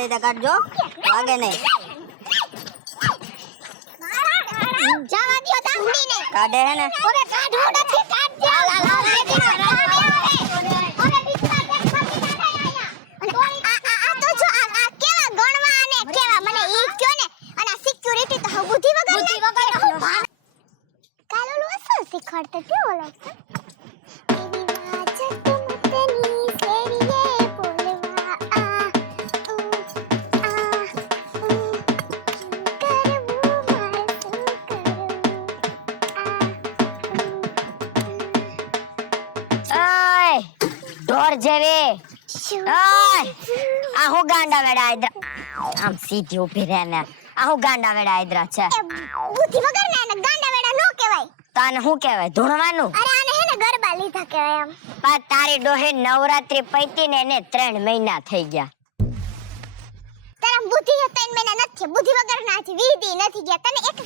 રીતે કાઢજો વાગે નહીં જવા દ્યો તાંડીને કાઢે હે ને ઓરે કાઢો નથી કાઢ દે ઓરે બીચમાં એક ફરકી કાઢાય આયા આ તો જો આ કેવા ગણવા અને કેવા મને ઈ કયો ને અને સિક્યુરિટી તો બુદ્ધિ વગર હું કાલો લોસો શીખવાડતો કેવો લાગતો ઢોર જેવી આ હું ગાંડા વેડા આદરા આમ સીધી ઊભી રહે ને આ હું ગાંડા વેડા આદરા છે બુદ્ધિ વગર ને ગાંડા વેડા નો કહેવાય તને શું કહેવાય ધૂણવાનું અરે આને હે ને ગરબા લીધા કહેવાય આમ પણ તારી ડોહે નવરાત્રી પૈતી ને એને 3 મહિના થઈ ગયા તારા બુદ્ધિ હે 3 મહિના નથી બુદ્ધિ વગર ના છે વીદી નથી ગયા તને એક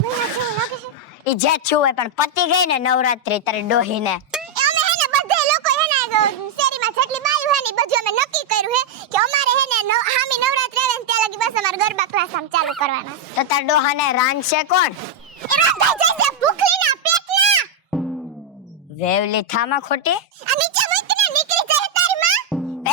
મહિના થયો લાગે છે ઈ જે છું હોય પણ પતી ગઈ ને નવરાત્રી તારી ડોહી ને અમે હે ને બધે લોકો હે ને શેરીમાં જેટલી બાયું હે ને બધું અમે નક્કી કર્યું હે કે અમારે હે ને હામી નવરાત્રી આવે ને ત્યાં લગી બસ અમાર ગરબા ક્લાસ આમ ચાલુ કરવાના તો તાર ડોહાને રાંધશે કોણ એ રાંધાઈ જશે ભૂખલીના પેટના વેવલી થામા ખોટી આ નીચે મૂકીને નીકળી જાય તારી માં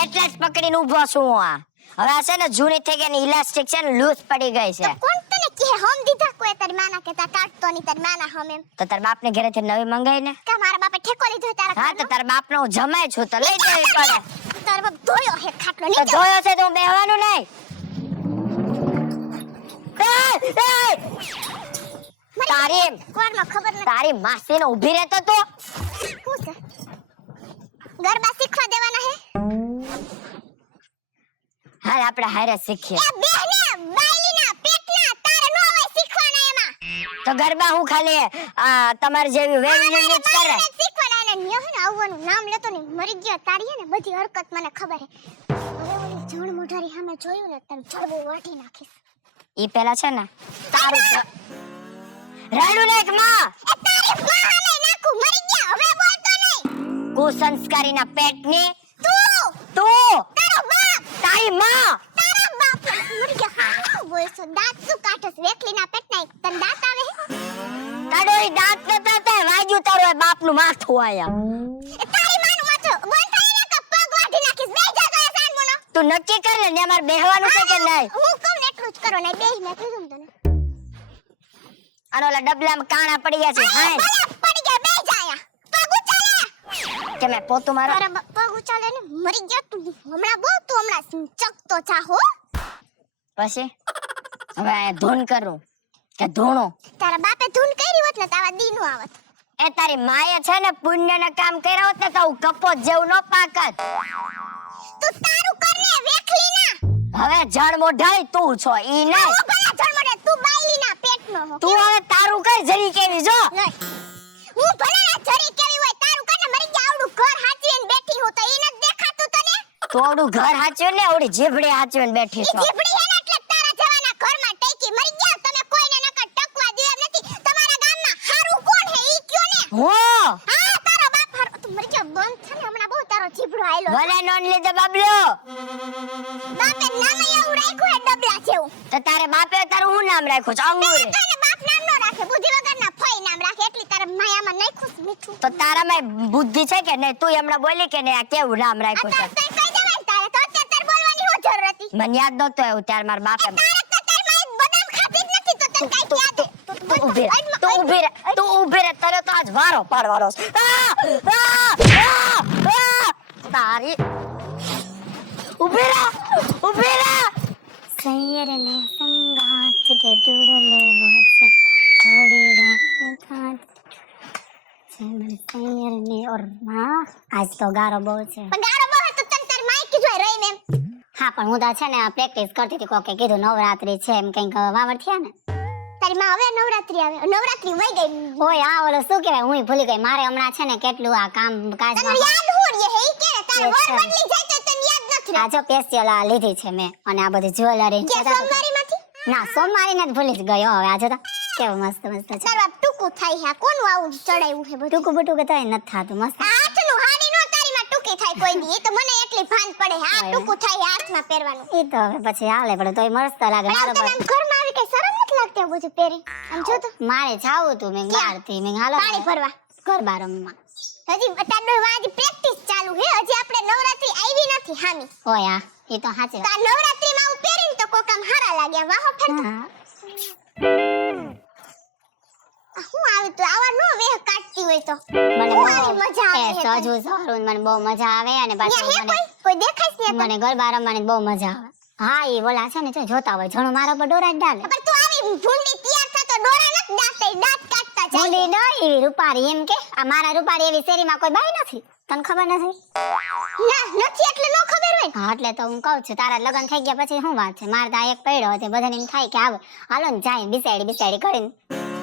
એટલે જ પકડીને ઊભો છું આ હવે આ છે ને જૂની થઈ ગઈ ને ઇલાસ્ટિક છે ને લૂઝ પડી ગઈ છે કોણ તને કે હમ દીધા કોઈ તારી માના કે તા કાટતો ની તારી માના હમ એમ તો તાર બાપને ઘરેથી નવી મંગાઈ ને કે મારા બાપે ઠેકો લીધો તારા હા તો તાર બાપનો હું જમાઈ છું તો લઈ જવી પડે તારો બાપ ધોયો હે ખાટલો તો નીચે જોયો છે તો હું બેહવાનું નહીં તારી કોરમાં ખબર નથી તારી માસીને ઊભી રહેતો તો શું છે ગરબા શીખવા દેવાના હે હાલ આપણે હારે શીખીએ એ બેહને બાયલીના પેટના તારે નો હોય શીખવાના એમાં તો ગરબા હું ખાલી તમાર જેવી વેવલી જ કરે શીખવાના એને ન્યો હે ને આવવાનું નામ લેતો ને મરી ગયો તારી હે ને બધી હરકત મને ખબર હે હવે ઓલી જણ મોઢારી સામે જોયું ને તને જડબો વાટી નાખીશ ઈ પેલા છે ને તારું રાડું નાખ માં એ તારી માં હામે નાખું મરી ગયા હવે બોલતો નહીં કુસંસ્કારીના પેટની તું તારો બાપ તારી માં તારા બાપ મરી ગયા હા બોલસો દાંત શું કાઢસ વેખલીના પેટના એક તને દાંત આવે હે તારો ઈ દાંત નતા તે વાગ્યું તારો એ બાપનું માથું આયા એ તારી માનું માથું બોલ થાય ને કે પગ વાઢી નાખીશ બેહી જા તો સાન મોનો તું નક્કી કર ને અમાર બેહવાનું છે કે નહીં હું કહું ને એટલું જ કરો ને બેહી મેં કીધું તને આનો ઓલા ડબલામાં કાણા પડી ગયા છે હાય પડી ગયા બેહી જા આયા પગ ઉચાલે કે મેં પોતું મારો અરે પગ ઉચાલે ને મરી ગયા તું હમણાં બહુ તું હમણાં ચકતો ચા હો પછી હવે આ ધૂન કરું કે ધૂણો તારા બાપે ધૂન કરી હોત ને તાવા દી નો આવત એ તારી માએ છે ને પુણ્યના કામ કર્યા હોત ને તો હું કપોત જેવું નો પાકત તું તારું કર ને વેખલી ના હવે જળ મોઢાઈ તું છો ઈ નહીં હું ભલા જન્મ રે તું બાયલી ના પેટનો હો તું હવે તારું કઈ જરી કેવી જો હું ભલા જરી કેવી હોય તારું કને મરી ગયા આવડું ઘર હાચવીને બેઠી હું તો ઈ ન દેખાતું તને તું આવડું ઘર હાચવ્યું ને આવડી જીભડી હાચવીને બેઠી ઈ છો જીભડી હે ને એટલે તારા જવાના ઘરમાં ટેકી મરી ગયા તમે કોઈને નકર ટકવા દે એમ નથી તમારા ગામમાં હારું કોણ હે ઈ કયો ને હો હા તારો બાપ હારું તું મરી ગયા બંધ છે ને હમણાં બહુ તારો જીભડો આયલો ભલે નોન લીધે બાબલો બાપે નામ એવું રાખ્યું હે ડબલા જેવું તો તારે બાપે તારું હું નામ રાખ્યું છે અંગુરે તારે બાપ નામ નો રાખે બુદ્ધિ વગરના ફઈ નામ રાખે એટલી તારે માયામાં નાખ્યું છે મીઠું તો તારામાં બુદ્ધિ છે કે નહીં તું હમણાં બોલી કે નહીં આ કેવું નામ રાખ્યું છે કઈ દેવાય તારે તો અત્યારે બોલવાની શું જરૂર હતી મને યાદ નતો આવ્યું ત્યારે મારા બાપે તારે તો તાર માં બદામ ખાતી જ નથી તો તને કઈ યાદ તું ઊભી રહે તારે તો આજ વારો પાડવાનો છે તારી ઊભી રહે સૈયરને સંગાત કે ડુડલે વાસે થોડી રાત ખાત સૈયરને ઓર માં આજ તો ગારો બહુ છે પણ ગારો બહુ તો તને તાર માઈ કીધું રહી મેમ હા પણ હું તો છે ને પ્રેક્ટિસ કરતી હતી કોકે કીધું નવરાત્રી છે એમ કંઈક વાવડ થયા ને તારી માં હવે નવરાત્રી આવે નવરાત્રી વઈ ગઈ ઓય આ ઓલો શું કહેવાય હું ભૂલી ગઈ મારે હમણાં છે ને કેટલું આ કામ કાજ તને યાદ હું રે હે કે તાર વર બદલી જાય તો તને યાદ નથી આ જો પેસ્ટિયલ આ લીધી છે મેં અને આ બધી જ્વેલરી કે સોમવારીમાંથી ના સોમવારી ને ભૂલી જ ગયો હવે આજે તો કેવું મસ્ત મસ્ત છે તાર બાપ ટૂંકું થાય હે કોનું આવું ચડાયું હે બધું ટૂંકું બટુકું તો નથી થાતું મસ્ત હાથનું હાડી નો તારી માં ટૂંકી થાય કોઈ દી. એ તો મને એટલી ભાન પડે. આ ટૂંકું થાય હાથમાં પહેરવાનું. ઈ તો હવે પછી હાલે પણ તોય મસ્ત લાગે મારો તને આમ ઘરમાં આવી કઈ શરમ નથી લાગતી આ બધું પહેરી? આમ જો તો મારે જાવું તું મેં બહારથી મેં હાલો પાણી ભરવા. ગરબા રમવા. હજી અત્યારનો વાજી પ્રેક્ટિસ ચાલુ હે. હજી આપણે નવરાત્રી આવી નથી હામી. ઓય આ ઈ તો સાચી તો આ નવરાત્રીમાં આવું પહેરીને તો કોક આમ હારા લાગ્યા. વાહો ફેરતો. વાત. હું આવી તો આવા નો વેહ કાઢતી હોય તો મને હું આવી મજા આવે છે. સજુ સવરું મને બહુ મજા આવે અને પાછું ત્યાં હે મને કોઈ દેખાય છે મને ગરબા રમવાની બહુ મજા આવે. હા ઈ બોલા છે ને જો જોતા હોય જણો મારા પર ડોરા જ ડાલે. પણ તું આવી ભૂંડી તૈયાર થતો ડોરા નથી દાંતે દાંત કાઢતા જાય. ભૂંડી ન એવી રૂપારી એમ કે આ મારા રૂપારી એવી શેરીમાં કોઈ બાઈ નથી તને ખબર નથી? ના નથી એટલે નો ખબર હોય. હા એટલે તો હું કહું છું તારા લગ્ન થઈ ગયા પછી શું વાત છે મારે તો આ એક પડ્યો હતો બધાને એમ થાય કે આવો હાલો ને જાય બિસાડી કરીને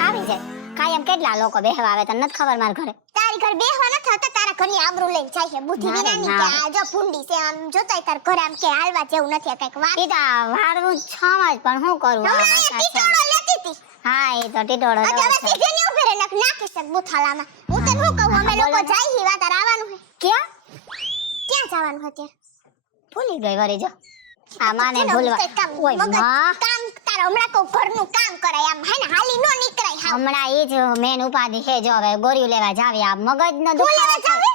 આવી જાય. કાયમ કેટલા લોકો બેહવા આવે તને નથી ખબર મારા ઘરે? તારી ઘર બેહવા ન થતા તારા ઘરની આબરૂ લઈને જાય છે. બુદ્ધિ ના રે, વિનાની ના કે રે. આ જો ભૂંડી છે આમ જોતાય તાર ઘરે આમ કે હાલવા જેવું નથી. કઈક વાત ઈ તો વાળવું જ છમાં જ પણ શું કરું આ હમણાં વાત અહીંયા છે. ટીટોળો લેતી હતી. હા ઈ તો ટીટોળો આજે તો હવે છે. સીધે ની ઉભી રહે નાખી છે બુથાલામાં. હું તને શું કહું અમે બોલો લોકો ને. જાય હી વાત આવવાનું છે. ક્યાં ક્યાં જવાનું અત્યારે? ભૂલી ગઈ વળી જો આ માને છે ને, ભૂલવા કંઈક કામ, ઓય મગજ માં કામ તારે હમણાં કહું ઘરનું કામ કરાય આમ હે ને હાલી નો નીકળાય હાવ. હમણાં ઈ જ મેન ઉપાધિ છે જો હવે ગોળીઓ લેવા જાવી આ મગજ નો તું લેવા જાવે?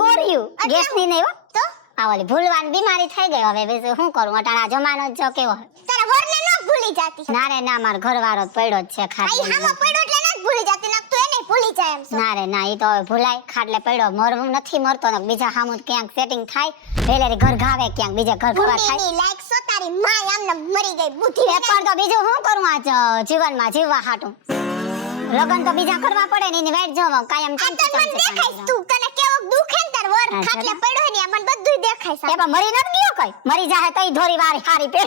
ગોળીઓ એટલે ગેસ ની નહીં હો તો આ ઓલી ભૂલવાની બીમારી થઈ ગઈ હવે બીજું શું કરું અટાણા જમાનો જ જો કેવો છે. તારા વરને નો ભૂલી જાતી. ના રે ના મારો ઘરવાળો જ પડ્યો જ છે આઈ ખાટલે હામો પડ્યો એટલે ના ભૂલી જાતી ના તું એને ભૂલી જાય એમ છો. ના રે ના ઈ તો હવે ભૂલાય ખાટલે પડ્યો મરવું નથી મરતો ને બીજા હામું ક્યાંક સેટિંગ થાય વેલેરી ઘર ઘાવે ક્યાંક બીજા ઘર ઘવા થાય ભૂંડીની લાયક સો તારી માય આમને મરી ગઈ બુદ્ધિ પેપર તો બીજું શું કરું આ જીવનમાં જીવવા હાટું લગન તો બીજા કરવા પડે ને એની વાઈટ જોવો કાયમ આ તો મને દેખાય તું તને કેવો દુખે ને તાર વર હા, ખાટલે ચલો. પડ્યો ને આ મને બધું દેખાય એ છે. પણ મરી નથી ગયો કઈ મરી જાહે તઈ ધોરી વારી હારી પે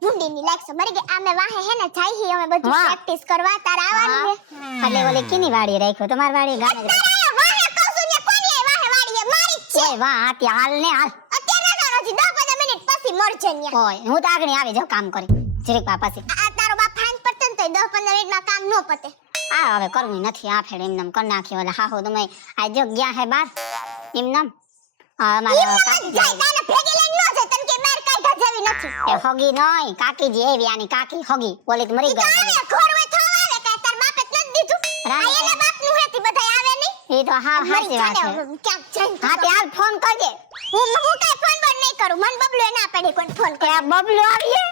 ભૂંડીની લાયક સો મરી ગઈ. આમે વાહે હે ને જાય હી અમે બધું વાહ. પ્રેક્ટિસ કરવા તાર આવવાનું છે. એટલે ઓલી કિની વાડી રાખ્યો તમારી વાડી ગામે જ રાખ્યો. તારા વાહે કહું છું ને કોની આય વાહે વાડીએ મારી જ છે. ઓય વાહ આતી હાલ ને હાલ અત્યારે ના હજી 10-15 મિનિટ પછી મરજે ન્યા. ઓય હું તો આગળ આવી જાઉં કામ કરી જીરીક વાર પછી આ તારો બાપ ફાઈન પડતે ને તોય 10-15 મિનિટમાં કામ નો પતે. આ હવે કરવું નથી આ ફેર એમનેમ કરી નાખ્યો એટલે હાહુ તમે આ જો ગયા હે બાર એમનેમ અમારા કાકી જાય તાને ભેગી લઈને નો જાય તને કે બાર કાઢા જેવી નથી. એ હગી નઈ કાકીજી એવી આની કાકી હગી ઓલી તો મરી ઈ તો ગઈ આવે ઘર હોય તો આવે કાંઈ તાર બાપે જ નથી દીધું. રાણી આ એના બાપનું હેતી બધાય આવે નહીં. એ તો હા મરી સાચી વાત જાને છે હવે ક્યાંક જઈને હા તે હાલ ફોન કરજે હું કાંઈ ફોન બોન નહીં કરું. મન બબલુએ ના પાડી કોઈ ફોન તે કરે. આ બબલો આવીએ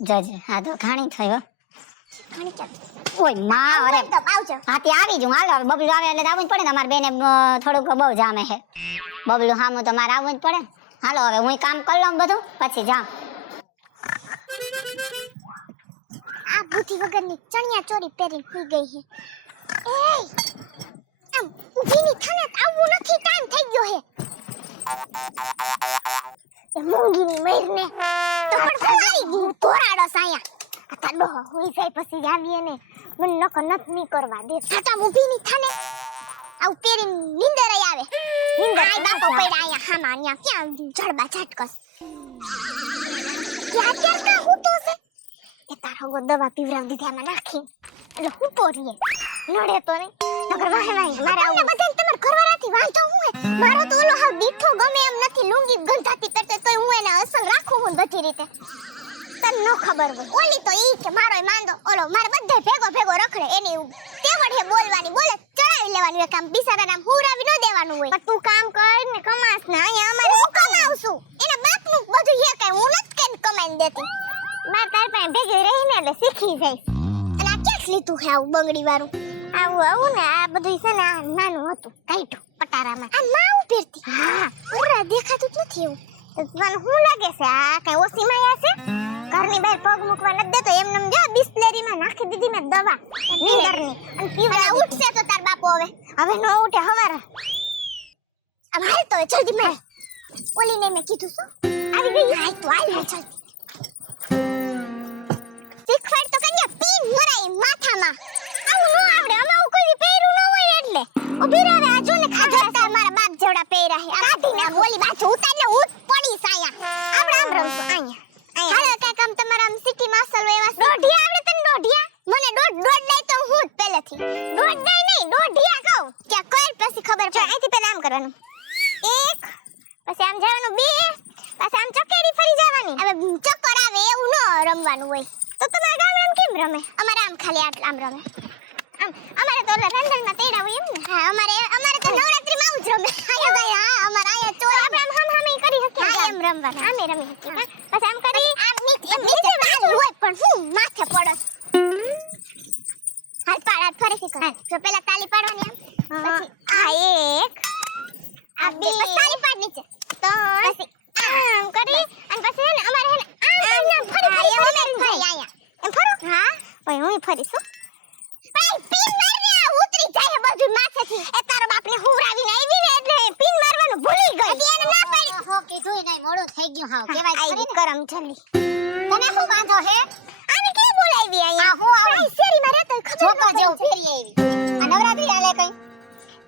જજે હા તો ઘાણી થયો ઘણી ચાલ. ઓય માં અરે તો આવજો. હા તે આવી જઉં હાલો હવે બબલું આવે એટલે આવવું જ પડે ને અમારે બેને થોડુંક બહુ જામે છે બબલું સામું તો મારે આવવું જ પડે ને. હાલો હવે હું કામ કરી લઉં બધું પછી જાઉં આ બુદ્ધિ વગરની ચણિયા ચોરી પહેરીને સુઈ ગઈ છે. એય આમ ઊભી ની થાને આવવું નથી ટાઈમ થઈ ગયો છે. એ મૂંગીની મયરને તો પણ સગાઈ દી ધોરાડો સાયા. આ તાડો હુઈ જાય પછી જ આવીએ ને મને નક નત ની કરવા દે. સાચા ઊભી ની થાને આવ પહેરીને નીંદર ય આવે. નીંદર આય બાપો પડ્યા આયા હામા ન્યા ક્યાં જડબા ઝટકસ. ક્યાં ક્યાં કા હું તો છે એ તારો ગો દવા પીવરાવ દીધી આમાં નાખી એટલે હું તો રીએ નડે તો નહીં નગર વાહે વાહે મારે આવું બધાને તમાર ઘરવાળાથી વાંધો હું હે મારો તો ઓલો હાવ દીઠો ગમે એમ નથી લુંગી ગંધાતી કરતે તોય હું એને અસલ રાખું હું બધી રીતે તને ન ખબર હોય ઓલી તો ઈ કે મારોય માંદો ઓલો મારે બધે ભેગો ભેગો રખડે એની તેવડ હે બોલવાની બોલે ચડાવી લેવાનું એક કામ બિસારા નામ હુરાવી ન દેવાનું હોય પણ તું કામ કર ને કમાસ ને અહીંયા અમારે હું કમાવશું એના બાપનું બધું હે કાઈ હું નથી કેમ કમાઈને દેતી માર તાર પાસે ભેગી રહીને એટલે શીખી જઈશ. અને આ ક્યાંક લીધું છે આવું બંગડી વાળું આવું ને આ બધું છે ને આ નાનું હતું કાઈટું પટારામાં આ માં હું પહેરતી હા ઓરા દેખાતું જ નથી એવું મને શું લાગે છે આ કઈ ઓછી માયા છે ઘરની બહાર પગ મૂકવા નથી દેતો એમને જો બિસ્લેરીમાં નાખી દીધી મેં દવા નીંદરની અને પીવડા ઉઠશે તો તાર બાપો હવે નો ઉઠે હવારે આમ હાલ તો જલ્દી માર ઓલીને મેં કીધું શું આવી ગઈ હાલ તો હાલ જલ્દી શીખવાડ તો કન્યા પી મરાઈ માથામાં આવું નો આવડે અમે આવું કોઈ પહેર્યું ન હોય એટલે ઊભી રહે આ જો ને ખાધા મારા બાપ જેવડા પહેર્યા હે કાઢીને ઓલી બાજુ ઉતારને હું પડી સાયા આપણે આમ રમશું અહીંયા હાલો કાકા આમ તમારા આમ સિટી માસલ એવા દોઢિયા આવડે તને દોઢિયા મને દોઢ દોઢ લઈ તો હું જ પહેલેથી દોઢ દઈ નહીં દોઢિયા કહું કે કર પછી ખબર પડે અહીંથી એમ રમે અમારે આમ ખાલી આમ રમે આમ અમારે તો રંગનમાં તેડા હોય એમ ને હા અમારે તો નવરાત્રીમાં આવું જ રમે આયા ભાઈ હા અમારે આયા ચોર આપણે આમ હમ કરી શકીએ હા એમ રમવાનું આમે રમી શકીએ બસ આમ કરી આમ નીચે વાળ હોય પણ હું માથે પડો હાલ પાડ ફરીથી કર જો પેલા તાલી પાડવાની આમ પછી આ એક આ બે પછી તાલી પાડ નીચે ત્રણ પછી આમ કરી અને પછી હે ને અમારે હે ને આમ ફરી આયા એમ ફરો હા ઓય હું ફરીશું ભાઈ પિન મારને ઉતરી જાય બધું માથેથી એ તારો બાપને હુરાવીને આવી ને એટલે પિન મારવાનું ભૂલી ગઈ એટલે એને ના પાડી હો કીધું નહીં મોડું થઈ ગયું હાવ કેવાય આઈ કરમ જલ્દી તને શું વાંધો હે આને કે બોલાવી આયા હું આવું શેરી માં રહેતો ખબર છોકરો જેવું ફેરી આવી આ નવરાત્રી હાલે કઈ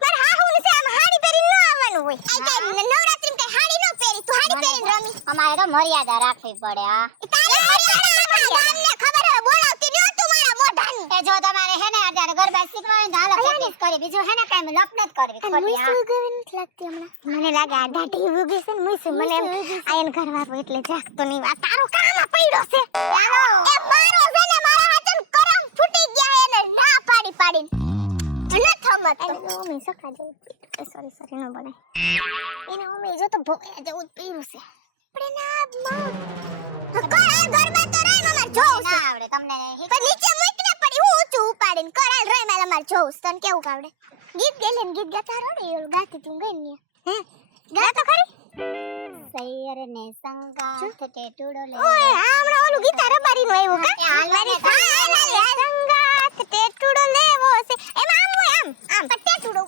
પર હા હું ને આમ હાડી પહેરીને ન આવવાનું હોય આ કે નવરાત્રીમાં કઈ હાડી ન પહેરી તું હાડી પહેરીને રમી અમારે તો મર્યાદા રાખવી પડે આ તારે મર્યાદા અમને ખબર હે બોલાવતી ન તું મારા મોઢાનું એ જો તમારે હે ને અત્યારે ગરબા શીખવાય ને હાલો પ્રેક્ટિસ કરી બીજું હે ને કાઈ લપનત કરવી ખોટી આ લાગતી હમણાં મને લાગે આ દાઢી ઉગી છે ને મુસુ મને આયન ઘરવા એટલે જાગતો નહીં આ તારો કામમાં પડ્યો છે ચાલો એ મારો છે ને મારા હાથન કરમ ફૂટી ગયા એને ના પાડીને ન થમત તો મે સખા જેવું સોરી ન બોલે એને મે જો તો ભોયા જેવું પીરું છે આપણે ના કરાલ ગરબા તો રાય માર જોઉં ના આવડે તમને પણ નીચે મૂકને પડી હું ઊંચું ઉપાડીને કરાલ રાય માર જોઉં તને કેવું આવડે ગીત ગેલેન ગીત ગાતા રોડે એવું ગાતી તું ગઈ ને હે ગા તો ખરી સૈયર ને સંગાથ ટેટુડો લે ઓય હમણાં ઓલું ગીતા રબારી નું આવ્યું કા મારી સંગાથ ટેટુડો લેવો છે એમાં આમ હોય આમ ટેટુડો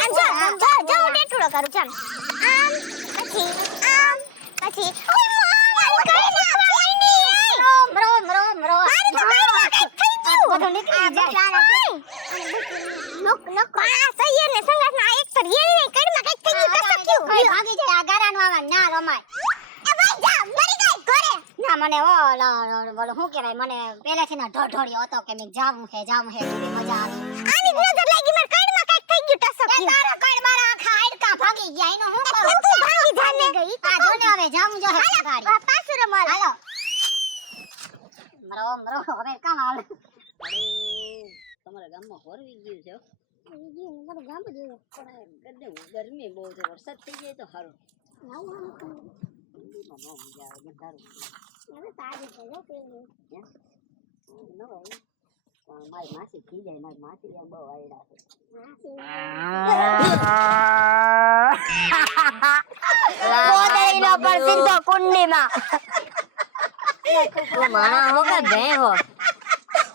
આમ જો હું ટેટુડો કરું ચાલ આમ પછી રોમ મારી તો કાઈ કઈ થઈ ગયું બધું નીકળી જાય નક આ સૈયર ને સંગાથ ના એક તો રેલ ને કડમાં કઈ થઈ ગયું કસક થયું ભાગી જાય આ ગારાનું આવા ના રમાય એ ભાઈ જા મરી ગઈ ઘરે ના મને ઓલો શું કહેવાય મને પહેલેથી ના ઢોઢોળ્યો હતો કે મેં જાવું હે કેવી મજા આવે આની નજર લાગી માર કડમાં કઈ થઈ ગયું ટસક થયું તારા કડ મારા આખા હાડકા ભાગી ગયા એનો હું કરું તું ભાગી જાને ગઈ આ જોને હવે જાવું જો હે ગાડી પાછું રમાલ હાલો મરો હવે કામ હાલ તમારા ગામમાં હોરવી ગયું છે મારું ગામ જ એવું પણ ગરમી બહુ છે વરસાદ થઈ જાય તો સારું મજા આવે મારી માસી થઈ જાય મારી માસી બહુ વાયડા કોદળીનો પર સીધો કુંડીમાં તું માણા હો કે ભે હો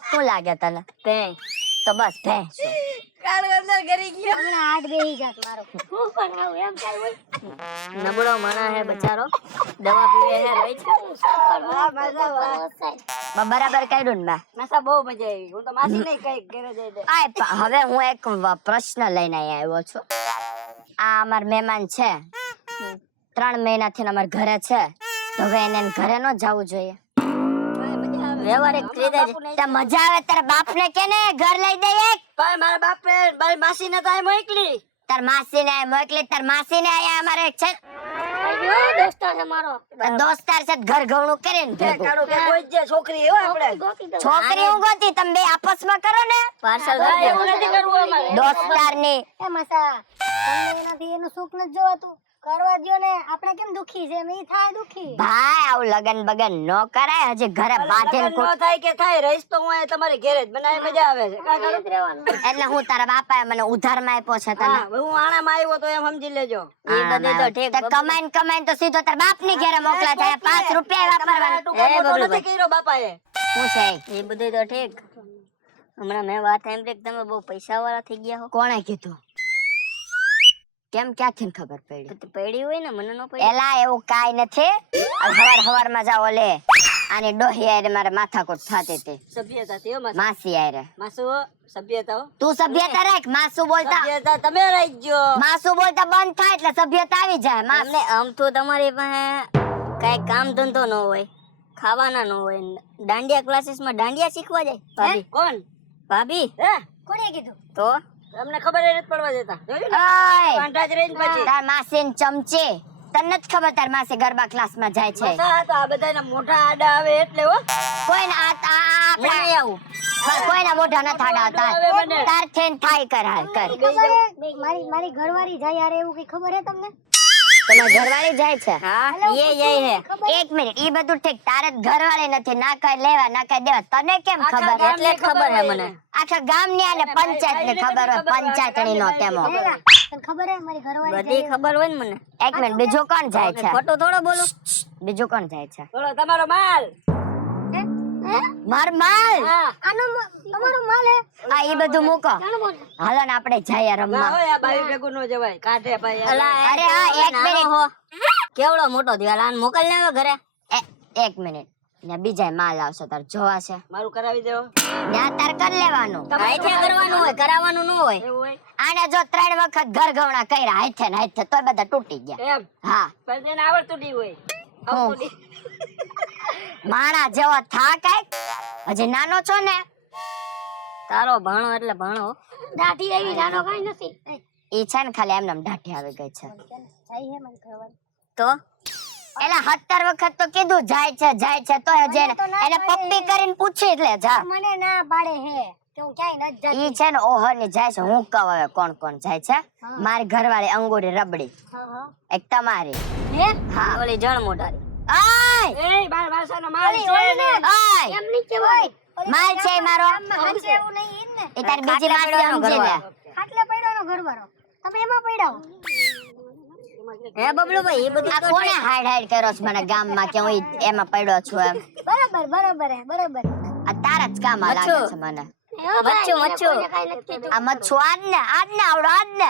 શું લાગે તને ભે તો બસ ભે છું હમણાં હાથ બેહી જાત મારો નબળો માણા હે બચારો દવા પીવે હે રોજ બરાબર કર્યું ને માસા બહુ મજા આવી હું તો માસી નહીં કઈ ઘરે જઈ દે હવે હું એક પ્રશ્ન લઈને અહીંયા આવ્યો છું આ અમાર મહેમાન છે 3 મહિનાથી અમાર ઘરે છે તો હવે એને ઘરે ન જવું જોઈએ વ્યવહારિક રીતે તે મજા આવે તારા બાપને કે ને ઘર લઈ દે એક ભાઈ મારા બાપે મારી માસી ને તો આ મોકલી તાર માસીને મોકલી તાર માસીને આયા અમારે છે દોસ્તાર છે મારો દોસ્તાર છે ઘર ઘવણું કરીને ભેગું. કાળો કે કોઈ જે છોકરી એવો આપણે છોકરી હું ગોતી તમે બે આપસમાં કરો ને પાર્સલ એવું નથી કરવું અમારે દોસ્તારની એ મસા તમને એનાથી એનું સુખ ન જોવાતું કરવા દ્યો ને આપણે કેમ દુખી છે મે થાય દુખી ભાઈ આવું લગન બગન નો કરાય હજી ઘરે બાંધીને નો થાય કે થાય રહીશ તો હું તમારે ઘરે જ બનાવી મજા આવે છે કાકા એટલે હું તારા બાપાએ મને ઉધારમાં આપ્યો છે તને હા હું આણામાં આવ્યો તો એમ સમજી લેજો એ બધું તો ઠીક કમાઈને તો સીધો તાર બાપની ઘરે મોકલા થાય 5 રૂપિયા વાપરવાના ટૂંકો નથી કર્યો બાપાએ હું છે એ બધું તો ઠીક હમણાં મેં વાત સાંભળી કે તમે બહુ પૈસા વાળા થઈ ગયા હો કોણે કીધું કેમ ક્યાંથી ખબર પડી પડી હોય ને મને નો પડી એલા એવું કાઈ નથી હવારમાં જાવ લે આની ડોહી આરે મારે માથાકૂટ થાતી હતી સભ્યતા થયો માસી આરે માસુ સભ્યતા તું સભ્યતા રાખ માસુ બોલતા સભ્યતા તમે રાખજો માસુ બોલતા બંધ થાય એટલે સભ્યતા આવી જાય અમને આમ તો તમારી પાસે કઈ કામ ધંધો ન હોય ખાવાના ન હોય દાંડિયા ક્લાસીસ માં દાંડિયા શીખવા જાય ભાભી કોણ ભાભી હે કોણે કીધું તો તમને ખબર જ પડવા દેતા જોયું ને ઓય કાંઠા જ રહીને પછી તાર માસી ને ચમચે તને જ ખબર તાર માસી ગરબા ક્લાસ માં જાય છે મસા તો આ બધાના મોઢા આડા આવે એટલે હો કોઈ ને આ મને આવું બસ કોઈના મોઢા ન થાડા તાર થઈને થાય કર હાલ કર મારી ઘરવાળી જાય યાર એવું કઈ ખબર હે તમને તમારી ઘરવાળી જાય છે હા એ જાય હે એક મિનિટ ઈ બધું ઠીક તારે ઘરવાળી નથી ના કઈ લેવા ના કઈ દેવા તને કેમ ખબર એટલે જ ખબર હે મને આખા ગામની અને પંચાયત ની ખબર હોય પંચાયતની નો તેમાં તને ખબર હે મારી ઘરવાળી બધી ખબર હોય ને મને એક મિનિટ બીજું કોણ જાય છે ખોટું થોડો બોલો બીજું કોણ જાય છે બોલો તમારો માલ માર માલ આનો તમારો માલ હે આ ઈ બધું મૂકો હાલો ને આપણે જઈએ રમવા અરે હા એક મિનિટ કેવડો મોટો દિવાલ આને મોકલ ને હવે ઘરે એક મિનિટ ને બીજા માલ આવશે તાર જોવા છે મારું કરાવી દેવો ત્યાં તાર કરી લેવાનું હાથે કરવાનું હોય કરાવવાનું ન હોય આને જો 3 વખત ઘર ઘવણા કર્યા હાથે ને હાથે તોય બધા તૂટી ગયા એમ હા પણ તેને આવડતું નહીં હોય હું માણા જેવો થા કાંઈક હજી નાનો છો ને તારો ભાણો એટલે ભાણો દાઢી એવી જાનો કઈ નથી ઈ છે ને ખાલી એમને ઢાઠી આવી ગઈ છે જાય હે મારી ઘરવાળી તો એલા 17 વખત તો કીધું જાય છે તો હજી એને પપ્પી કરીને પૂછી એટલે જા મને ના પાડે હે કે હું ક્યાંય ન જતી ઈ છે ને ઓહો ની જાય છે હું કહું હવે કોણ કોણ જાય છે મારી ઘરવાળી અંગૂરી રબડી હા એક તમારી હે હા ઓલી જણ મોઢારી આય એ બાર બારસાનો માલ છે આય એમ નહીં કેવાય માલ છે ઈ મારો હાચે એવું નહીં ઈન ને એ તારી બીજી માસી સમજી લે ખાટલે પડ્યોનો ઘરવાળો તમે એમાં પડ્યા હે બબલુ ભાઈ એ બધું આ કોણે હાઈડ કર્યો છે મને ગામમાં કે હું એમાં પડ્યો છું એમ બરાબર હે બરાબર આ તારા જ કામ લાગે છે મને મચ્છુ આ મચ્છુ આજ ને આવડો આજ ને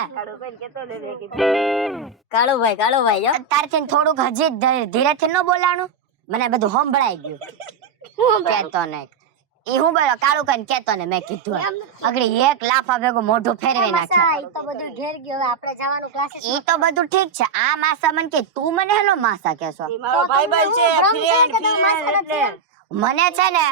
કાળુભાઈ જો તારથી થોડુંક હજી ધીરેથી ન બોલાણું મને બધું સંભળાઈ ગયું કેતો નહીં ઈ હું બોલો કાળું કઈ કેતો ને મેં કીધું અગડી એક લાફા ભેગું મોઢું ફેરવી નાખ્યું ઈ તો બધું ઘેર ગયો હવે આપણે જવાનું ક્લાસીસ ઈ તો બધું ઠીક છે આ માસા મને કે તું મને હેનો માસા કેસો મારો ભાઈબંધ છે ફ્રેન્ડ મને છે ને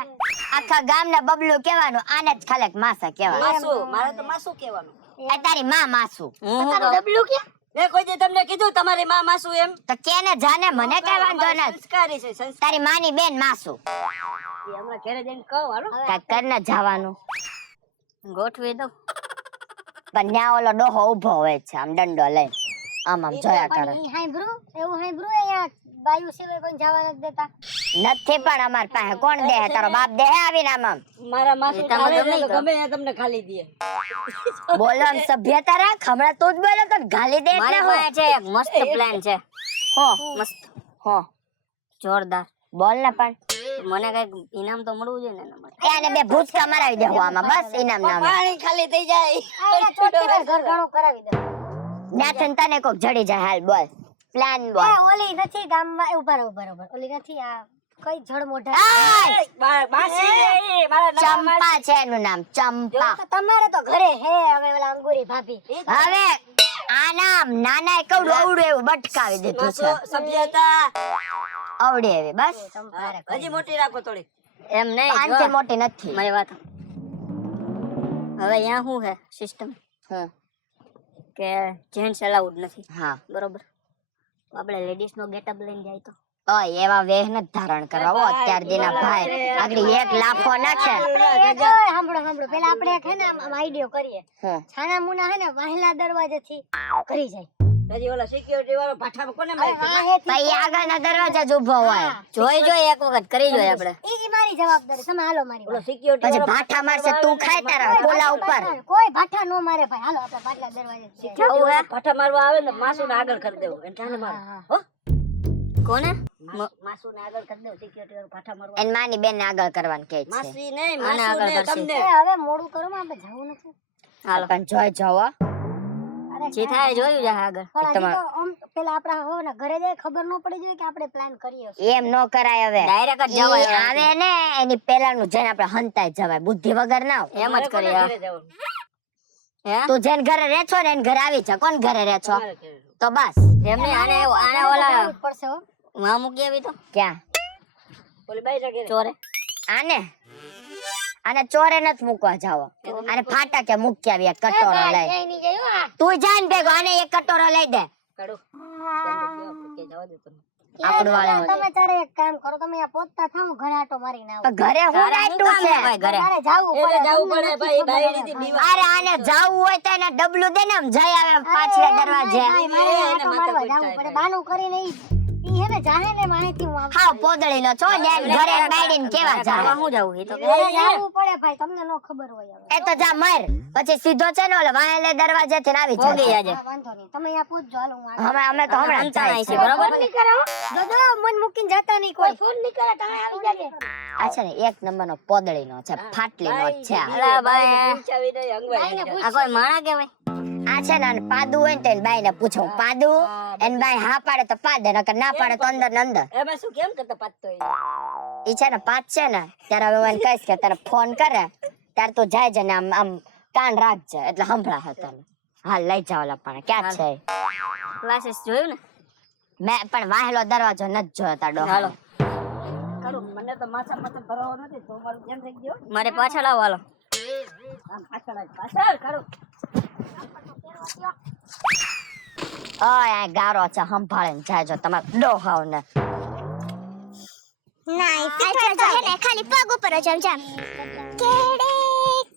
આખા ગામના બબલું કહેવાનું આને જ ખાલી માસા કહેવાનું માસુ મારે તો માસુ કહેવાનું એ તારી માં માસુ હું ડબલું કે મેં કોઈ દી તમને કીધું તમારી માં માસુ એમ તો કેને જાને મને કઈ વાંધો નથી સંસ્કારી છે સંસ્કાર તારી માની બેન માસુ હમણાં ઘરે જઈને કહું હાલો કાંઈક કરીને જવાનું ગોઠવી દઉં પણ ન્યા ઓલો ડોહો ઉભો હોય છે આમ દંડો લઈ આમ જોયા કરે ઈ હાંભરું એવું હાંભરું અહીંયા બાયુ સિવાય કોઈ જવા નથી દેતા નથી પણ અમાર પાસે કોણ દે તારો બાપ દે આવીને આમ મારા માસુ ગમે તમને ખાલી દે બોલો ને સભ્યતા રાખ હમણાં તું જ બોલો તો ગાલી દે એટલે મારી પાસે છે એક મસ્ત પ્લાન છે હો મસ્ત હો જોરદાર બોલ ને પણ મને કઈક ઇનામ તો મળવું જોઈએ ને એના માટે એને બે ભૂચકા મરાવી દેવું આમાં બસ ઇનામ નામ પાણી ખાલી થઈ જાય આ ચોથી ઘર ઘણું કરાવી દે નાથન તને કોક જડી જાય હાલ બોલ પ્લાન બોલ ઓલી નથી ગામમાં ઉભા ઓલી નથી આ કઈ જળ મોઢા ચંપા છે એનું નામ ચંપા તો તમારે તો ઘરે હે હવે ઓલા અંગુરી ભાભી હવે આ નામ નાના કવડું અવડું એવું બટકાવી દીધું છે સભ્યતા અવડે એવી બસ હજી મોટી રાખો થોડી એમ નહીં આનથી મોટી નથી મારી વાત હવે અહીંયા શું છે સિસ્ટમ હમ કે જેન્ટ્સ અલાઉડ નથી હા બરોબર આપણે લેડીઝ નો ગેટઅપ લઈને જાય તો એવા વેહ ન ધારણ કરવા અત્યાર દીના ભાઈ આગળ એક લાફો નાખે સાંભળો પેલા આપણે એક હે ને આમ આઈડિયો કરીએ હમ છાના મુના હે ને વાહેલા દરવાજેથી કરી જાય હજી ઓલા સિક્યુરિટી વાળો ભાઠામાં કોને મારી ભાઈ આગળના દરવાજા જ ઊભો હોય જોઈ એક વખત કરી જોઈએ આપણે ઈ મારી જવાબદારી તમે હાલો મારી વાત. સિક્યુરિટી પછી ભાઠા મારશે તું ખાય તારા કોલા ઉપર કોઈ ભાઠા નો મારે ભાઈ હાલો આપણે પાટલા દરવાજે ભાઠા મારવા આવે ને માસુ ને આગળ કરી દેવું એને મારો હો કોને માસુ ને આગળ કરી દેવું સિક્યુરિટી વાળો ભાઠા મારવા એન માની બેન ને આગળ કરવાનું કે છે માસી નહીં માસુ ને તમને હવે મોડું કરો માં આપણે જવું નથી હાલો પણ જોઈ જવો જે થાય જોયું જાય આગળ પણ હજી તો આમ પેલા આપડા હો ને ઘરે જાય ખબર ન પડી જોઈએ કે આપણે પ્લાન કરીએ છીએ. એમ નો કરાય હવે ડાયરેક્ટ જ ઈ જવાય આવે ને એની પેલાનું જેને આપણે હંતાય જવાય બુદ્ધિ વગર ના હોય. એમ જ કરી હે તું જેન ઘરે રહે છો ને એને ઘરે આવી જા કોણ ઘરે રહે છો તો બસ એમને આને ઓલા જવું જ પડશે હો માં મૂકી આવી તો ક્યાં ઓલી બાઈ જગે ચોરે આને આને ચોરે નથી મૂકવા જાવ આને ફાટા કે મૂકી આવી એક કટોરો લઈ ક્યાંય નહીં જાય હો આ. તું જાન ભેગો આને એક કટોરો લઈ દે કાઢો કે જવા દે તમે આપણું વાળું તમે તારે એક કામ કરો, તમે અહીંયા પહોંચતા થાઓ, ઘરે આટો મારીને આવો. ઘરે હું રાખ્યું છે ભાઈ ઘરે તારે જાવું પડે, તમને અરે આને જાવું હોય તો એને ડબલું દે ને આમ જઈ આવે પાછળ દરવાજે મારે આટો મારવા જાવું પડે. બાનું કરીને ઈ હે ને જાહે ને માણેથી હું આવું. હાવ પોદળી નો છો ને ઘરે બાયડીને કેવા જાવે હું જાવું એ તો ઘરે જાવું પડે ભાઈ, તમને નો ખબર હોય હવે. એ તો જા મર પછી સીધો છે ને ઓલે વાહેલે દરવાજે થી આવી પોગી જાય જાજે હા, વાંધો નહીં, તમે અહીંયા પૂછજો, હાલો હું આવું. અમે તો હમણાં જ જાય છે બરોબર ફોન નહીં કરો, દાદા મન મૂકીને જતા નહીં કોઈ. ફોન નહીં કરે, તમે આવી જાજે. આ છે ને એક નંબર નો પોદળી નો છે, ફાટલી નો છે અલા ભાઈ ભાઈને પૂછ. આ કોઈ માણા કેવાય આ છે ને આને પાદું હોય ને તો એની બાઈ ને પૂછું પાદું એની બાઈ હા પાડે તો પાદે નકર ના પાડે તો અંદર ને અંદર એમાં શું કેમ કરતો પાતો ઈ છે ને પાછ છે ને ત્યારે હવે એને કહીશ કે તારે ફોન કરે ત્યારે તું જાય છે ને આમ આમ કાન રાખજે એટલે સંભળા હે તને હાલ લઈ જાવ ઓલા પણ ક્યાં છે ક્લાસીસ જોયું ને મેં પણ વાહેલો દરવાજો નથી જોયો તાર ડોહા હાલો મારે પાછળ આવો હાલો ઓય આ ગારો છે સંભાળીને જાયજો તમારે ડોહાવ ને નાઈ ફીચર તો હે ને ખાલી પગ ઉપર જ આમ કેડે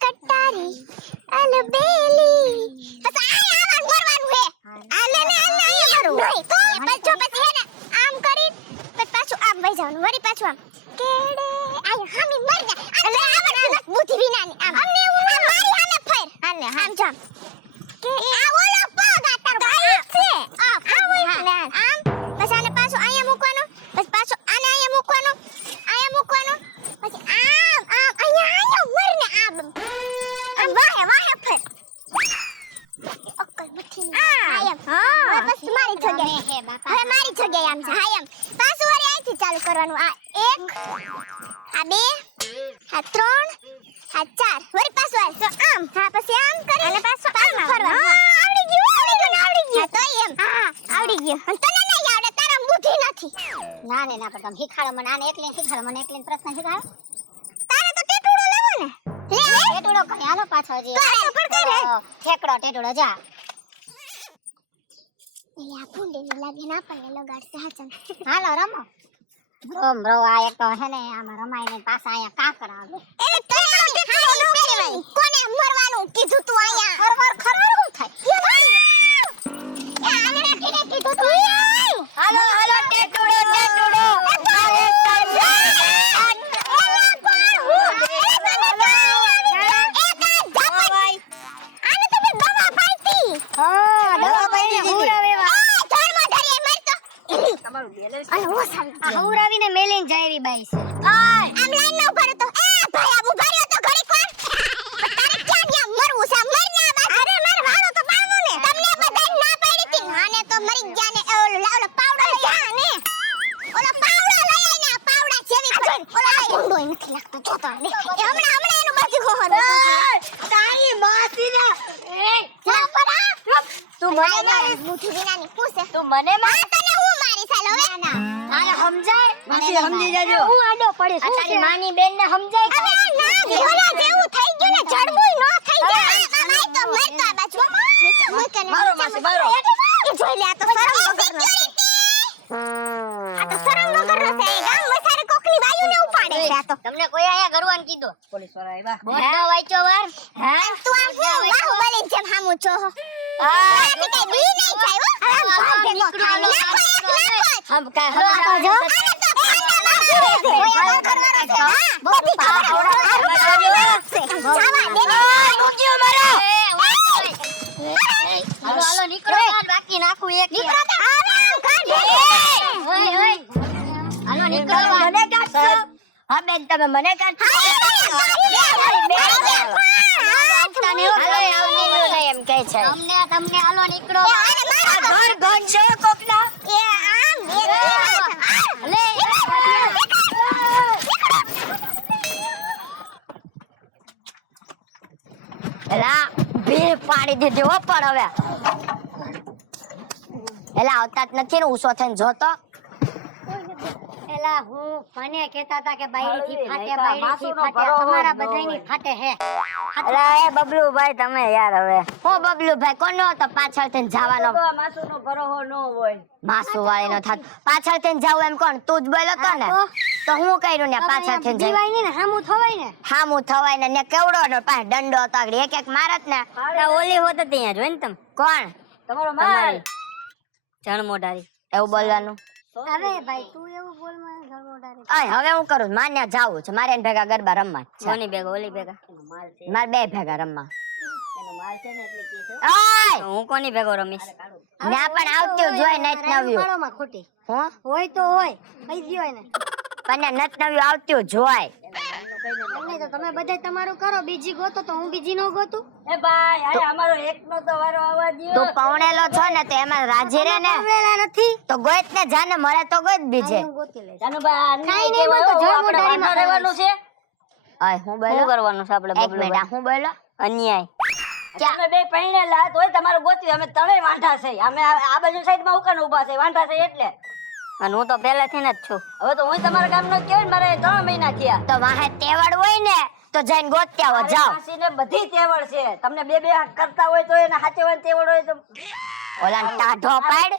કટારી અલબેલી બસ આ મોરવાનું હે આલે ને આલે આયા મારું નહીં તો પછી હે ને આમ કરી પછી પાછું આમ વઈ જવાનું વળી પાછું આમ કેડે આયા હામી મર જા એટલે આવડ બુદ્ધિ વિનાની આમ અમને હું મારી હામે ફેર આને આમ જામ કે આ ઓલો પગ આ તારો છે આ આમ પછી આને પાછું આયા મૂકવાનું પછી પાછું આને આયા મૂકવાનું પછી આમ આયા મરને આમ વાહે ફેર ઓકલ મઠી આયમ હા બસ મારી જગ્યાએ હે બાપા હવે મારી જગ્યાએ આમ છે આયમ પાછું વળી અહીંથી ચાલુ કરવાનું આ 1 આ 2 આ 3 આ 4 વળી પાછું આ તો આમ હા પછી આમ કરી અને પાછું આમ ફરવાનું હા આવડી ગયું તો એમ હા આવડી ગયું અને તને નહીં આવડે તારા બુદ્ધિ નથી ના ને ના પણ તમે શીખાડો મને, આને એકલી શીખાડો, મને એકલી પ્રશ્ન શીખાડો. તારે તો ટેટુડો લેવો ને લે ટેટુડો કરી હાલો પાછો હજી. ઠેકડો ટેટુડો જા. આ ફૂંડીને લાગે ના આપણને લગાડશે હાચમ હાલો રમો. રોમ રો આ એક તો હે ને આમાં રમાઈને પાછા અહીંયા કાકર આવે. એને તો કોને મરવાનું કીધું તું આયા ખરવર થાય આને કીધું તું હાલો હાલો ટેટુડો હવરાવીને મેલીને જાય એવી બાઈ છે. આમ લાઈન માં ઉભા રહો તો એ ભાઈ આ ઉભા રહ્યો તો ઘડીક વાર તારે ક્યાં ગયા મરવું છે મર ના બસ અરે માર વાળો તો પાડો ને તમને બધાય ના પાડી હતી આને તો મરી ગયા ને ઓલો પાવડા જા ને ઓલો પાવડા લઈ આઈને પાવડા જેવી ઓલો ઊંડો નથી લાગતો જોતો ને હમણાં એનું બાજુ હોહર તારી માસી ને જા પરા તું મને મારે મુઠી વિનાની પૂછે તું મને આ તને હું મારી સાલ હવે આને સમજાય માસી સમજી જાજો હું આડો પડીશ. આ તારી માની બેન ને સમજાય અરે ના ઘોડા જેવું થઈ ગયું ને જડબું ન થઈ જાય માય તો મરતો આ બાજુ નીચે મૂકે ને મારો માસી મારો એ જોઈ લે આ તો શરમ વગરનો છે આ તો શરમ વગરનો છે એ ગામ વસારે કોકની બાયુને ઉપાડે છે આ તો તમને કોઈ આયા ગરવાન કીધું પોલીસ વાળા આવ્યા બોલતો વાંચ્યો વાર હે તું આમ બાહુબલી જેમ હામું છો આથી કઈ બી નહીં જાય હો આમ ભાગે નો થાય નાખો એક નાખો હમ કા જો અરે તો બધી ખબર જવા દે ને રૂપિયો મારો હાલો હાલો નીકળો બાકી નાખું એક નીકળો તો આરામ કાઢે ઓય ઓય હાલો નીકળો મને કાઢશો હા બેન તમે મને કાઢશો એમ કહે છે તમને હાલો નીકળો. ઘર ઘન છે કોકના લે એલા બે પાડી દીધી હો પણ હવે એલા આવતા જ નથી ને ઉસો થઈને જોતો પેલા હું મને કહેતા હતા કે બાયડીથી ફાટે નહીં, બાયડીથી માસુનો ફાટે ભરોહો તમારા ન બધાયની હોય. ફાટે હે અલા એ બબલુભાઈ તમે યાર હવે હો બબલુભાઈ કોનો હતો પાછળથી જવાનો તો આ માસુનો ભરોહો ન હોય. માસુ વાળી નો થાત પાછળથી જાવ એમ કોણ તું જ બોલ્યો તો ને તો હું કર્યું ને પાછળથી જઈ દીવાય નહીં ને હામું થવાય ને હામું થવાય ને ને કેવડો નો પાસે દંડો હતો આગળ એક એક મારત ને આ ઓલી હોત હતી અહીંયા જોઈ ને તમે કોણ તમારો માલ જણ મોઢારી એવું બોલવાનું હવે ભાઈ તું એવું બોલ મને ઘરમોડારી અય હવે હું કરું માન્ય જાવું છે મારે એને ભેગા ગરબા રમવા જ છે કોની ભેગા ઓલી ભેગા માલ છે મારે બે ભેગા રમવા એનો માલ છે ને એટલે કે છે ઓય હું કોની ભેગો રમીશ ના પણ આવતું જોઈ નત નવ્યું પાડોમાં ખોટી હું હોય તો હોય કહી દ્યો એને પણ નત નવ્યું આવતું જોય એમને તો તમે બધા તમારું કરો બીજી ગોતો તો હું બીજી નો ગોતું એ ભાઈ આ અમારો એકનો તો વારો આવવા દ્યો તું પૌણેલો છો ને તો એમાં રાજી રે ને વેલા નથી તો ગોત ને જાને મળે તો ગોત બીજે હું ગોતી લઈશ જાનુબા કાંઈ નહીં, મને તો જળ આપણે મોઢારીમાં વાંઢા રહેવાનું છે અય હું શું બોલો કરવાનું છે આપણે એક મિનિટ આ હું બોલો અન્યાય તમે બે પૈણેલા તોય તમારું ગોત્યું અમે ત્રણેય વાંઢા છે અમે આ બાજુ સાઈડમાં ઉકાને ઊભા છે વાંઢા છે એટલે અને હું તો પહેલેથી જ છું હવે તો હું તમારા ગામનો જ કહેવાય ને મારે 3 મહિના થયા તો વાહે તેવડ હોય ને તો જઈને ગોત્યા આવો જાઓ માસીને બધી તેવડ છે તમને બે બે કરતા હોય તો એને સાચવવાની તેવડ હોય તો ઓલા ટાઢો પાડ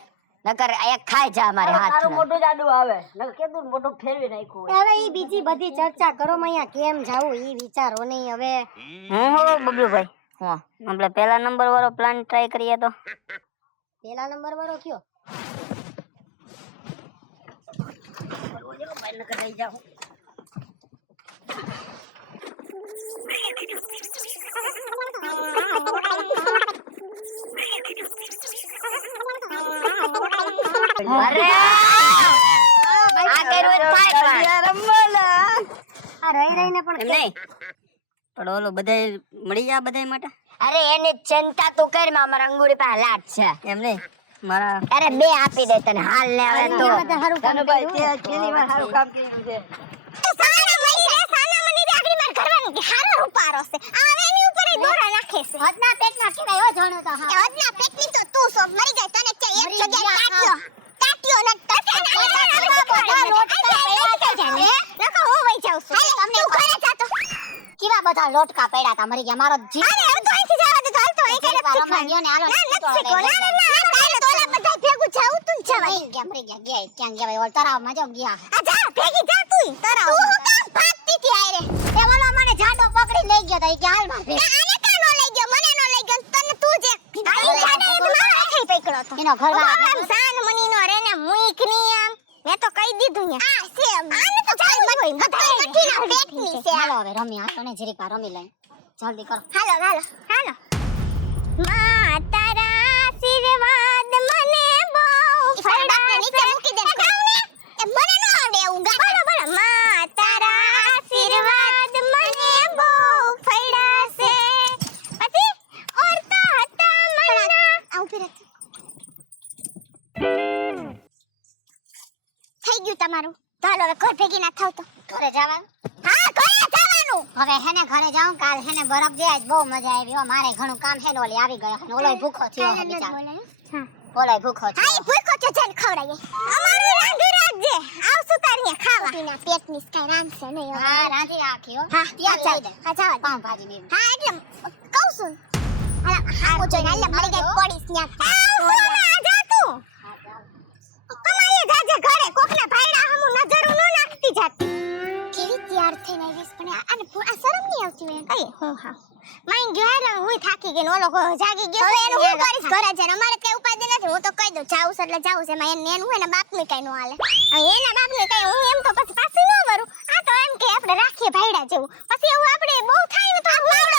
નકર એક ખાઈ જા અમારે હાથ તારું મોઢું જ આડું આવે નકર કેદું મોઢું ફેરવી નાખ્યું હોય હવે ઈ બીજી બધી ચર્ચા કરો માં અહીંયા કેમ જાવું ઈ વિચારો નહીં હવે હું હવે બબલુભાઈ હું આપણે પહેલા નંબર વાળો પ્લાન ટ્રાય કરીએ તો પેલા નંબર વાળો કયો અરે આ કર્યું થાય પણ આ રહી રહીને પણ એમ નહીં પણ ઓલો બધાય મળી જાય બધાય માટે અરે એની ચિંતા તું કર માં અમારા અંગુરી પાસે લાટ છે એમ નહીં મારા અરે બે આપી દે તને હાલ ને હવે તો એ બધા હારું કામ કર્યું. છેલ્લી વાર સારું કામ કર્યું છે સાના મની રે સાના મની રે આગળ માર કરવાનું કે હારો રૂપારો છે આવે એની ઉપર ય દોરા નાખે છે હદના પેટમાં કેવાય હો જાણો તો હા એ હદના પેટની તો તું સો મરી જાય તને કે એક જગ્યાએ કાટ્યો ન ટકે નકો હું વઈ જાઉં છું તમને ઘરે જાતો કેવા બધા લોટકા પડ્યા તા મરી ગયા મારો જીવ અરે હવે તો અહીંથી જવા દે તો હાલ તો અહીં કઈ નથી રમવા ગયો ને હાલો ના નથી શીખવો ના કાલે તો ઓલા બધા ભેગું જાવું તું જવા મરી ગયા મરી ગયા ગયા ક્યાં ગયા ભાઈ ઓલ તરાવમાં જો ગયા આ જા ભેગી જા તું તરાવ તું હું કામ ભાગતી થી આયરે એ ઓલો મને જાડો પકડી લઈ ગયો તો એ કે હાલ માર ભેગ. આને કા નો લઈ ગયો મને નો લઈ ગયો તને તું જે આઈ જાને એ મારા હાથે પકડ્યો તો એનો ઘરવાળો આમ સાન મની નો રે ને મુઈક ની આમ મેં તો કહી દીધું ને આ છે આને તો ચાલ મત બધા કઠીના પેટની છે હાલો હવે રમી આ તને જરીક વાર રમી લઈ જલ્દી કરો હાલો હાલો હાલો માં તારા આશીર્વાદ મને બહુ ફળા નીચે મૂકી દે એ મને નો આવડે એવું ગા બોલો બોલો માં તારા આશીર્વાદ મને બહુ ફળા છે પછી ઓરતા હતા મના આવું ફિર થઈ ગયું તમારું ચાલો હવે ઘર ભેગી ના થાવ તો ઘરે જવાનું હા ઘરે જવાનું હવે હેને ઘરે જાઉં કાલ હેને બરફ જે આજ બહુ મજા આવી હો મારે ઘણું કામ હે ને ઓલી આવી ગયો અને ઓલોય ભૂખો થયો હે બિચારો ઓલોય ભૂખો હા થયો એ ભૂખો છે જન ખવડાવીએ અમારું રાંધી રાખજે આવશું તારીએ ખાવા પીના પેટની કઈ રાંધશે નહીં હવે. હા રાંધી રાખી હો હા ત્યાં લઈ દે હા જાવા દે. પાઉં ભાજી બી હા એટલે કહું છું હાલો જોઈને હાલે મરી ગઈ પડીશ ત્યાં આવશું ને આ જા તું અમારી જાજે ઘરે કોકના ભાઈડા હમુ નજરો નો નાખતી જાતી કેવી તૈયાર થઈને આવીશ પણ આને આ શરમ નહીં આવતી મેં કઈ હું હા માઈન ગયો એટલે હું થાકી ગઈ ને ઓલો જાગી ગયો હવે એનું હું કરીશ ઘરે જઈને અમારે કઈ ઉપાધિ નથી હું તો કહી દઉં જાઉં છું એટલે જાઉં છે એમાં એનું હોય ને બાપનું કઈ નો હાલે હવે એના બાપનું કઈ હું એમ તો પછી પાછી ન વરું આ તો એમ કે આપણે રાખીએ ભાઈડા જેવું પછી એવું આપણે બહુ થાય ને તો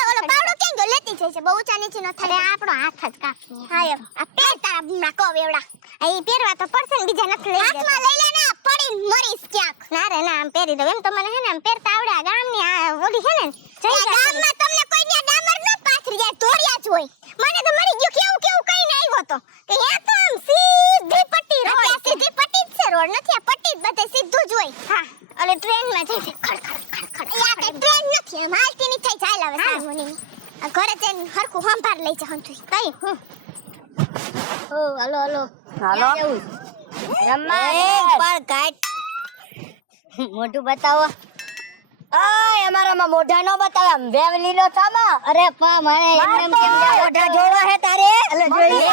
ઓલો પાવડો કેમ ગયો લેતી જાય છે બહુ ઊંચા નીચે ન થાય આપણો હાથ જ કાપી હા એમ આ પેર તારા બુમના કોવ એવડા આ ઈ પહેરવા તો પડશે ને બીજા નથી લઈ હાથમાં લઈ લે ને પડી મરીશ ક્યાંક ના રે ના આમ પહેરી દઉં એમ તો મને હે ને આમ પહેરતા આવડે આ ગામની આ ઓલી હે ને જઈ ગામમાં તમને કોઈ ને ડામર ન પાથરી જાય ધોરિયા જ હોય મને તો મરી ગયો કેવું કેવું કઈને આવ્યો તો કે હે તો આમ સીધી પટ્ટી રોડ સીધી પટ્ટી જ છે રોડ નથી આ પટ્ટી જ બધે સીધું જ હોય હા અને ટ્રેનમાં જઈ છે ખડ ખડ ખડ ખડ યા કે ટ્રેન નથી આમ હાલતી ની થઈ ચાલ હવે સાવની આ ઘરે જઈને હરખું સંભાર લઈ જા હંતુઈ કઈ હું ઓ હાલો હાલો હાલો રમવા પણ કાટ મોઢું બતાવો. આય અમારામાં મોઢા નો બતાવે, આમ વેવલી નો થામા. અરે પા મને એમ કેમ મોઢા જોવા હે તારે? એટલે જોઈએ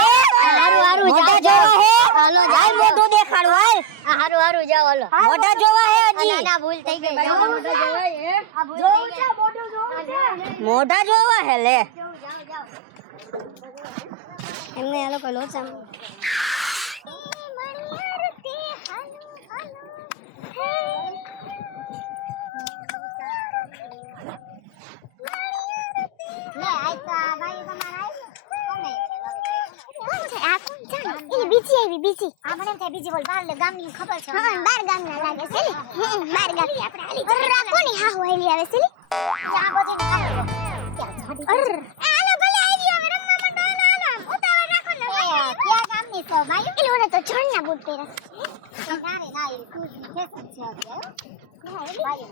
હારું મોઢા જોવા હે. હાલો જાય મોઢું દેખાડો હાલ. હારું જાઓ હાલો. મોઢા જોવા હે હજી. ના ભૂલ થઈ ગઈ. મોઢા જોવા હે. આ ભૂલ થઈ ગઈ. મોઢા જોવા હે લે. એમને આ લોકો લોચા બીજી આ મને થાય બીજી બોલ બાર ગામની ખબર છે. હા બાર ગામના લાગે છે ને. બાર ગામ આપણે હાલી કોની હા હોઈલી આવે છે ને. આ બધી આલો ભલે આવી આવે રમવા માંડો આલો ઉતાવળ રાખો ને. ક્યાં ગામની છો ભાઈ? એટલે ઓને તો છણના બૂટ પહેરા. ના એ કુજી ફેશન છે હવે. ના ભાઈ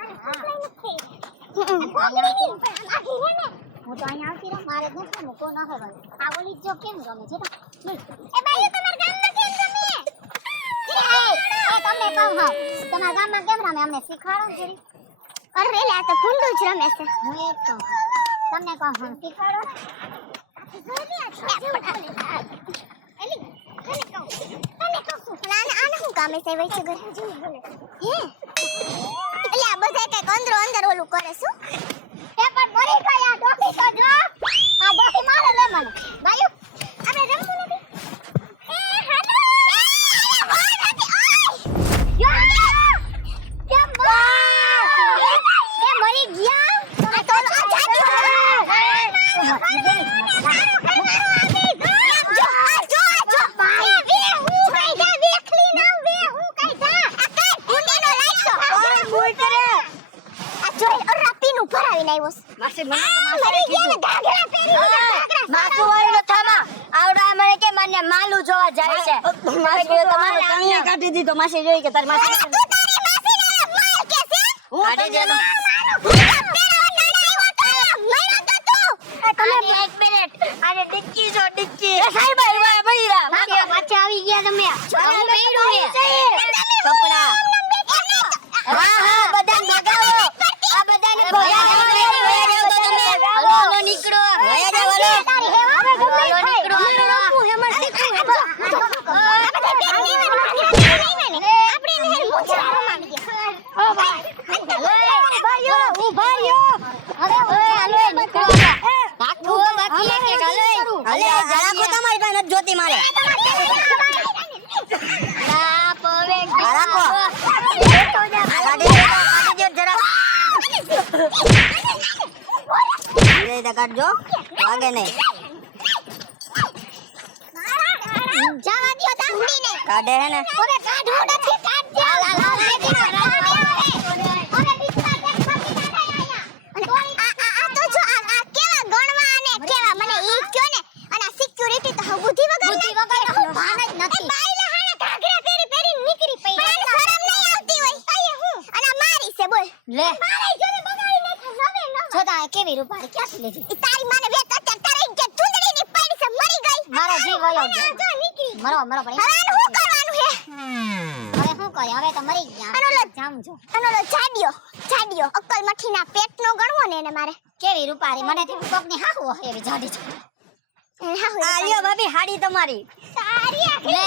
અરે નથી. હું તો અહીંયા આવતી રહું મારે નથી મૂકો ન હોય ભાઈ. આ ઓલી જો કેમ ગમે છે એ ભાઈ તમારા ગામમાં કેમ ગમે? એ તમને કહું હા તમારા ગામમાં કેમ રમે અમને શીખવાડો ને જરી. અરે લે આ તો ભૂંડું જ રમે છે. હું એ તો તમને કહું હા શીખવાડો ને. આને શું કામે છે વૈસે ઘર હે એટલે આ બધા કઈક અંદર ઓલું કરે શું એ પણ મરી ગયા ડોકી તો જો આ ડોકી મારે લે મને ભાઈઓ આપણે રમવું નથી એ હાલો એ મરી ગયા આ તો માસી મને તો માસી કીધું ઘાઘરા પહેરી માસુ વાળો થામા આવડા મને કે મને માલું જોવા જાય છે. માસી કે તમારે કણિયા કાઢી દીધો. માસી જોઈ કે તારી માસી તું તારી માસીને માલ કે છે હું કાઢી દેલો. તમે એક મિનિટ આને ડિક્કી જો ડિક્કી એ સાહેબ ભાઈ ભઈરા પાછા આવી ગયા તમે. ચાલો મેડું છે કપડા. હા બધાને ભગાવો. આ બધાને ભગાવો. હાલો નીકળો. વયા જાવ હાલો નીકળો. હેમર શીખું જોતી મારે કાઢજો વાગે નહીં. જવા દ્યો તાંડીને કાઢે હે ને ઓરે કાઢો નથી કાઢજો ઓરે બીચમાં એક ફાકી કાઢાય આયા આ તો જો આ કેવા ગણવા અને કેવા મને ઈ કયો ને અને આ સિક્યુરિટી તો બુદ્ધિ વગર હું ભાન જ નથી. બાઈલા હાને ઘાઘરા પહેરી નીકળી પઈ મને શરમ નહીં આવતી હોય અયે હું અને મારી છે બોલ લે મારી જોને બગાડી નાખે રમે ન છોટા કેવી રૂપાળી ક્યાંથી લીધી? ઈ તારી માને વેત અત્યારે તારે કે ચુંદડી ની પાડી છે મરી ગઈ. મારો જીવ વયો ગયો. જો નીકળી મરો પડી. હવે શું કરવાનું હે? હવે શું કરે? હવે તો મરી ગયા. અનોલો જામજો અનોલો જાડિયો અક્કલ મઠીના પેટનો ગણવો ને એને મારે કેવી રૂપાળી મને થી કોકની હાહુ હોય એવી જાડી છે. હા હોય આ લ્યો ભાભી હાડી તમારી. સારી લે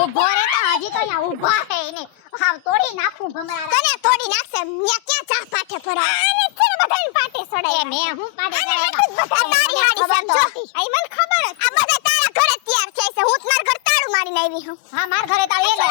ઊભો રે તો હજી તો અહીંયા ઊભા હે ને હાવ તોડી નાખું ભમરા. તને તોડી નાખશે ન્યા ક્યાં ચા પાઠે ફરા આને છે ને બધાને પાટે સડાય એ મે હું પાડે તારી હાડી સમજો આઈ મને ખબર આ બધા તારા ઘરે તૈયાર થાય છે હું તમારા ઘર તાળું મારીને આવી હું હા માર ઘરે તાળી લે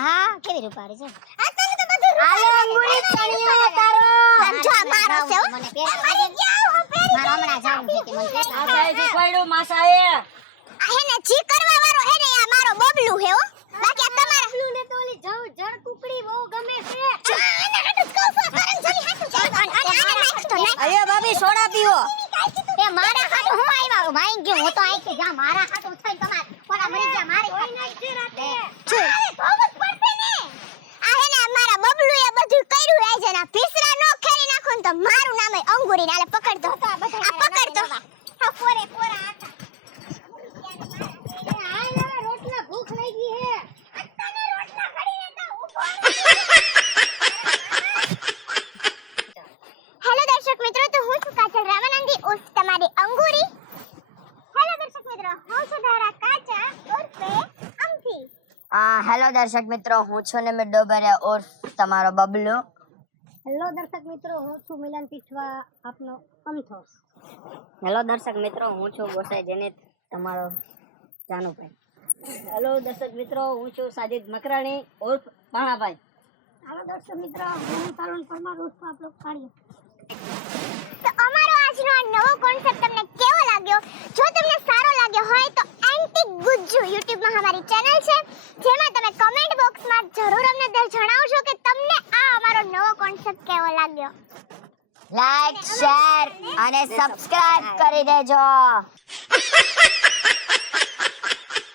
હા કેવી રૂપાળી છે આ તને તો બધું આલો અંગુરી ચણિયો તારો સમજો આ મારો છે હો મને પહેર મારી જાવ હો પહેરી મારા હમણાં જાવું છે કે મને પહેર આ સાહેબી કોઈડું માસાએ આ હેને જી કરવા વાળો હેને આ મારો બબલું હે હો બાકી આ તમારા બબલું ને તો ઓલી જળ કુકડી બહુ ગમે છે આને હાટુ કહું છું કરન જની હાટુ ચાલ અને નાખ તો નાખ અરે ભાભી સોડા પીવો. એ મારા હાટુ હું આવ્યા ભાઈ ગયો હું તો આઈ કે જા મારા હાટુ થઈ તમાર કોરા મરી જા મારી કોઈ નાખ છે રાતે અરે ભોગત પડશે ને આ હેને મારા બબલુએ બધું કર્યું એ જના ભીસરા નો ખેરી નાખો ને તો મારું નામ એ અંગુરી નાલે પકડ દો આ પકડ દો આ કોરે કોરા આટા રોટલા ભૂખ લાગી હે અત્યારે રોટલા ઘડી લેતા ઉભો હેલો દર્શક મિત્રો, હું છું નિમિત ડોબરિયા ઉર્ફ તમારો બબલુ. હેલો દર્શક મિત્રો, હું છું મિલન પીછવા, આપનો અમથો. હેલો દર્શક મિત્રો, હું છું ગોસાઈ જેનિત, તમારો જાનુભાઈ. હેલો દર્શક મિત્રો, હું છું સાજિદ મકરાણી ઉર્ફ ભાણાભાઈ. હેલો દર્શક મિત્રો, હું તારુણ પરમાર ઉર્ફ આપણો કાળિયો. તો અમારો આજનો આ નવો કોન્સેપ્ટ તમને કેવો લાગ્યો? જો તમને સારો લાગ્યો હોય તો એન્ટી ગુજ્જુ YouTube માં અમારી ચેનલ છે, જેમાં તમે કમેન્ટ બોક્સમાં જરૂર અમને જણાવજો કે તમને આ અમારો નવો કોન્સેપ્ટ કેવો લાગ્યો. લાઈક, શેર અને સબસ્ક્રાઇબ કરી દેજો.